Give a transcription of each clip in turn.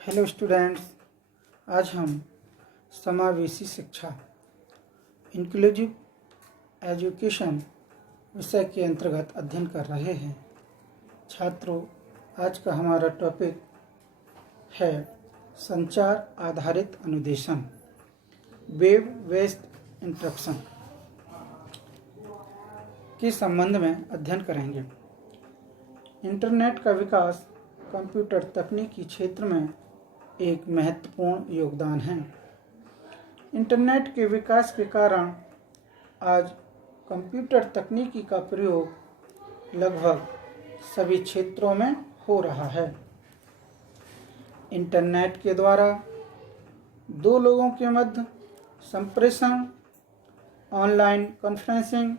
Hello students, आज हम समावेशी शिक्षा इंक्लूसिव एजुकेशन विषय के अंतर्गत अध्ययन कर रहे हैं। छात्रों, आज का हमारा टॉपिक है संचार आधारित अनुदेशन, वेब बेस्ड इंस्ट्रक्शन के संबंध में अध्ययन करेंगे। इंटरनेट का विकास कंप्यूटर तकनीकी क्षेत्र में एक महत्वपूर्ण योगदान है। इंटरनेट के विकास के कारण आज कंप्यूटर तकनीकी का प्रयोग लगभग सभी क्षेत्रों में हो रहा है। इंटरनेट के द्वारा दो लोगों के मध्य संप्रेषण, ऑनलाइन कॉन्फ्रेंसिंग,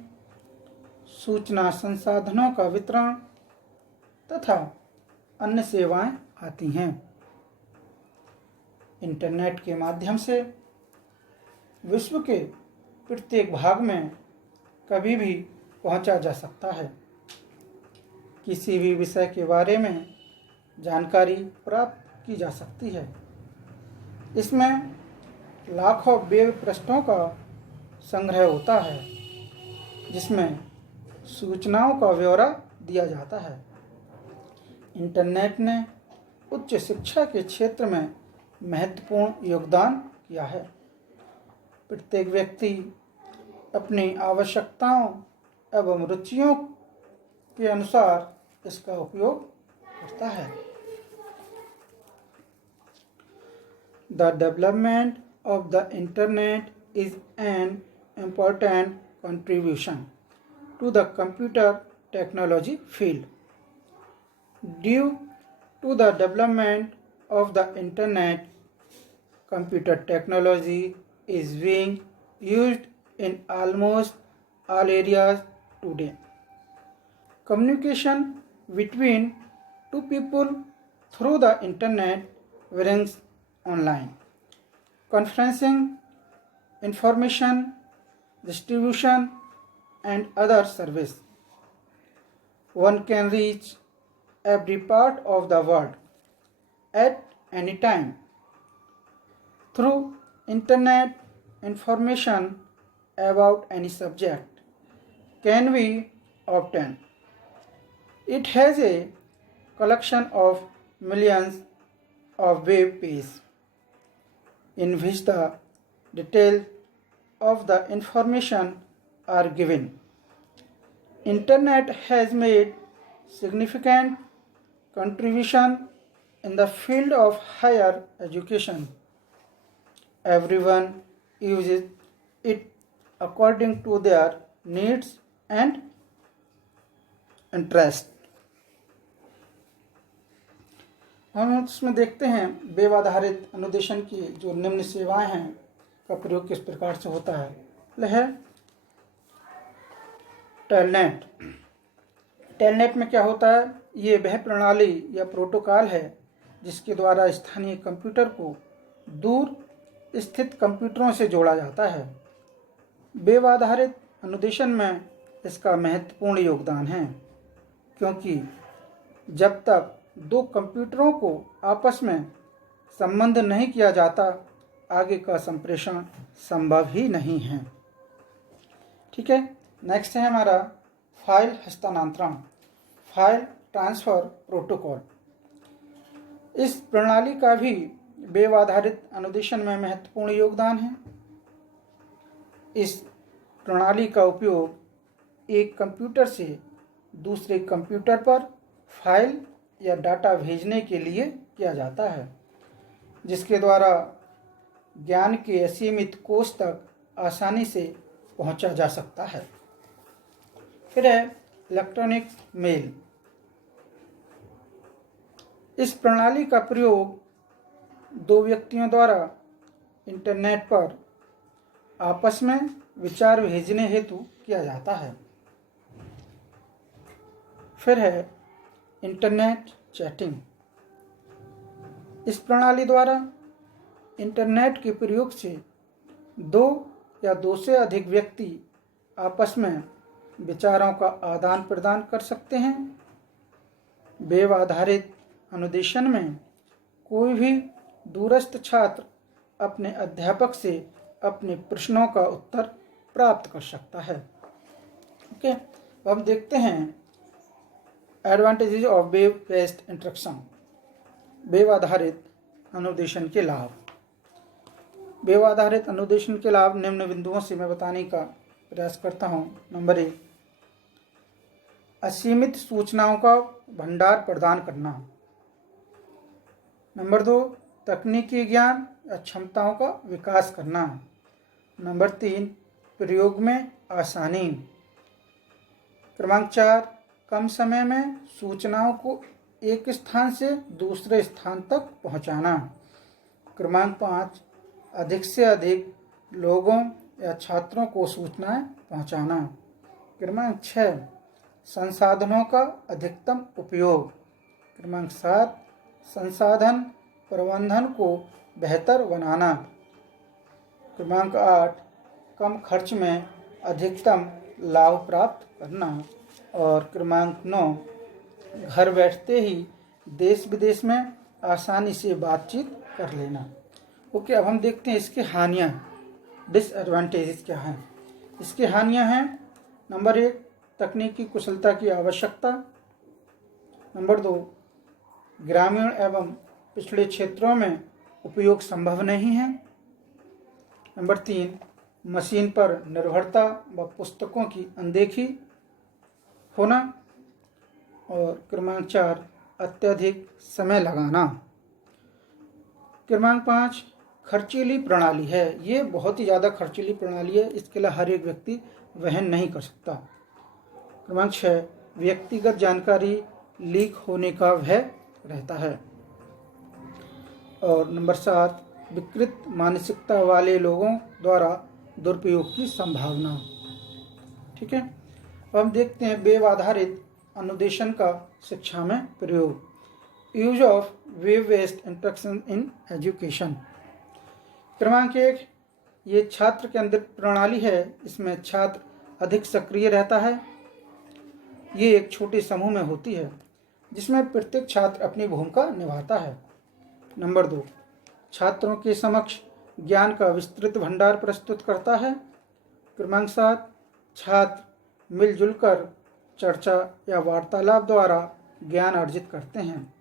सूचना संसाधनों का वितरण तथा अन्य सेवाएं आती हैं। इंटरनेट के माध्यम से विश्व के प्रत्येक भाग में कभी भी पहुंचा जा सकता है। किसी भी विषय के बारे में जानकारी प्राप्त की जा सकती है। इसमें लाखों वेब पृष्ठों का संग्रह होता है, जिसमें सूचनाओं का ब्यौरा दिया जाता है। इंटरनेट ने उच्च शिक्षा के क्षेत्र में महत्वपूर्ण योगदान किया है। प्रत्येक व्यक्ति अपनी आवश्यकताओं एवं रुचियों के अनुसार इसका उपयोग करता है। The development of the internet is an important contribution to the computer technology field. Due to the development of the internet, computer technology is being used in almost all areas today. Communication between two people through the internet brings online conferencing, information distribution, and other service. One can reach every part of the world at any time. Through internet, information about any subject can be obtained. It has a collection of millions of web pages in which the details of the information are given. Internet has made significant contribution in the field of higher education. Everyone uses it according to their needs and interest. हम इसमें देखते हैं web आधारित अनुदेशन की जो निम्न सेवाएं हैं का प्रयोग किस प्रकार से होता है। पहले है टेलनेट। टेलनेट में क्या होता है? ये वह प्रणाली या प्रोटोकॉल है जिसके द्वारा स्थानीय कंप्यूटर को दूर स्थित कंप्यूटरों से जोड़ा जाता है। वेब आधारित अनुदेशन में इसका महत्वपूर्ण योगदान है, क्योंकि जब तक दो कंप्यूटरों को आपस में संबंध नहीं किया जाता, आगे का संप्रेषण संभव ही नहीं है। ठीक है, नेक्स्ट है हमारा फाइल हस्तांतरण, फाइल ट्रांसफ़र प्रोटोकॉल। इस प्रणाली का भी वेब आधारित अनुदेशन में महत्वपूर्ण योगदान है। इस प्रणाली का उपयोग एक कंप्यूटर से दूसरे कंप्यूटर पर फाइल या डाटा भेजने के लिए किया जाता है, जिसके द्वारा ज्ञान के असीमित कोश तक आसानी से पहुंचा जा सकता है। फिर है इलेक्ट्रॉनिक मेल। इस प्रणाली का प्रयोग दो व्यक्तियों द्वारा इंटरनेट पर आपस में विचार भेजने हेतु किया जाता है। फिर है इंटरनेट चैटिंग। इस प्रणाली द्वारा इंटरनेट के प्रयोग से दो या दो से अधिक व्यक्ति आपस में विचारों का आदान प्रदान कर सकते हैं। वेब आधारित अनुदेशन में कोई भी दूरस्थ छात्र अपने अध्यापक से अपने प्रश्नों का उत्तर प्राप्त कर सकता है। ओके, अब हम देखते हैं advantages of wave based instruction, wave आधारित अनुदेशन के लाभ। वेव आधारित अनुदेशन के लाभ निम्न बिंदुओं से मैं बताने का प्रयास करता हूँ। नंबर 1, असीमित सूचनाओं का भंडार प्रदान करना। नंबर 2, तकनीकी ज्ञान या क्षमताओं का विकास करना। नंबर 3, प्रयोग में आसानी। क्रमांक 4, कम समय में सूचनाओं को एक स्थान से दूसरे स्थान तक पहुंचाना। क्रमांक 5, अधिक से अधिक लोगों या छात्रों को सूचनाएं पहुंचाना। क्रमांक 6, संसाधनों का अधिकतम उपयोग। क्रमांक 7, संसाधन प्रबंधन को बेहतर बनाना। क्रमांक 8, कम खर्च में अधिकतम लाभ प्राप्त करना। और क्रमांक 9, घर बैठते ही देश विदेश में आसानी से बातचीत कर लेना। ओके, अब हम देखते हैं इसकी हानियाँ, डिसएडवांटेजेस क्या हैं। इसकी हानियाँ हैं, नंबर 1, तकनीकी कुशलता की आवश्यकता। नंबर 2, ग्रामीण एवं पिछड़े क्षेत्रों में उपयोग संभव नहीं है। नंबर 3, मशीन पर निर्भरता व पुस्तकों की अनदेखी होना। और क्रमांक 4, अत्यधिक समय लगाना। क्रमांक 5, खर्चीली प्रणाली है, ये बहुत ही ज़्यादा खर्चीली प्रणाली है, इसके लिए हर एक व्यक्ति वहन नहीं कर सकता। क्रमांक 6, व्यक्तिगत जानकारी लीक होने का भय रहता है। और नंबर 7, विकृत मानसिकता वाले लोगों द्वारा दुरुपयोग की संभावना। ठीक है, अब हम देखते हैं वेव आधारित अनुदेशन का शिक्षा में प्रयोग। Use of wave based instruction in education. क्रमांक 1, ये छात्र केंद्रित प्रणाली है, इसमें छात्र अधिक सक्रिय रहता है। ये एक छोटे समूह में होती है जिसमें प्रत्येक छात्र अपनी भूमिका निभाता है। नंबर 2, छात्रों के समक्ष ज्ञान का विस्तृत भंडार प्रस्तुत करता है। क्रमांक 7, छात्र मिलजुल कर चर्चा या वार्तालाप द्वारा ज्ञान अर्जित करते हैं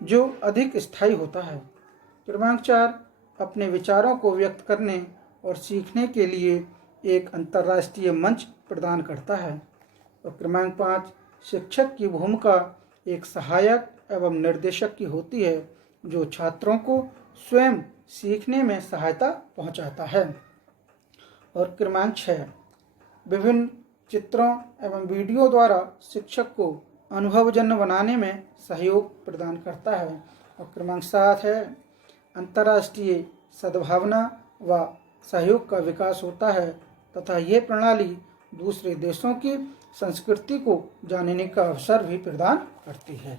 जो अधिक स्थायी होता है। क्रमांक 4, अपने विचारों को व्यक्त करने और सीखने के लिए एक अंतर्राष्ट्रीय मंच प्रदान करता है। और क्रमांक 5, शिक्षक की भूमिका एक सहायक एवं निर्देशक की होती है जो छात्रों को स्वयं सीखने में सहायता पहुंचाता है। और क्रमांक 6, विभिन्न चित्रों एवं वीडियो द्वारा शिक्षक को अनुभवजन्य बनाने में सहयोग प्रदान करता है। और क्रमांक 7 है, अंतर्राष्ट्रीय सद्भावना व सहयोग का विकास होता है तथा ये प्रणाली दूसरे देशों की संस्कृति को जानने का अवसर भी प्रदान करती है।